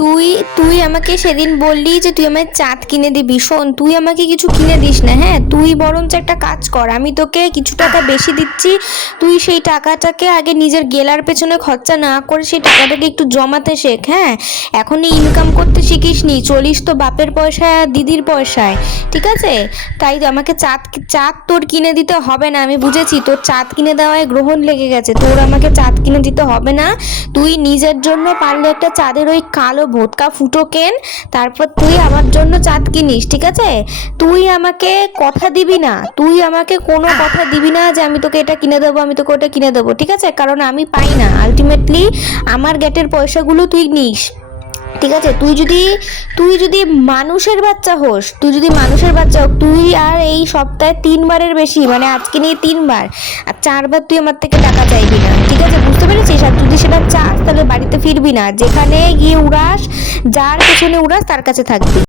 তুই তুই আমাকে সেদিন বললি যে তুই আমায় চাঁদ কিনে দিবি। শোন, তুই আমাকে কিছু কিনে দিস না, হ্যাঁ? তুই বরঞ্চ একটা কাজ কর, আমি তোকে কিছু টাকা বেশি দিচ্ছি, তুই সেই টাকাটাকে আগে নিজের গেলার পেছনে খরচা না করে সেই টাকাটাকে একটু জমাতে শেখ, হ্যাঁ? এখনই ইনকাম করতে শিখিসনি, চলিস তো বাপের পয়সায় আর দিদির পয়সায়, ঠিক আছে? তাই তো আমাকে চাঁদ চাঁদ তোর কিনে দিতে হবে না, আমি বুঝেছি তোর চাঁদ কিনে দেওয়ায় গ্রহণ লেগে গেছে, তোর আমাকে চাঁদ কিনে দিতে হবে না। তুই নিজের জন্য পারলে একটা চাঁদের ওই কালো ভোটকা ফুটো কেন, তারপর তুই আমার জন্য চাঁদ কিনিস, ঠিক আছে? তুই আমাকে কথা দিবি না, তুই আমাকে কোনো কথা দিবি না যে আমি তোকে এটা কিনে দেবো, আমি তোকে ওটা কিনে দেবো, ঠিক আছে? কারণ আমি পাই না, আলটিমেটলি আমার গেটের পয়সাগুলো তুই নিস, ঠিক আছে? তুই যদি মানুষের বাচ্চা হোস, তুই আর এই সপ্তাহে 3 বারের বেশি, মানে আজকে নিয়ে 3 বার আর 4 বার তুই আমার থেকে টাকা চাইবি না, ঠিক আছে? বুঝতে পেরেছিস? আর যদি সেটা চাস তাহলে বাড়িতে ফিরবি না, যেখানে গিয়ে উড়াস, যার পেছনে উড়াস তার কাছে থাকবি।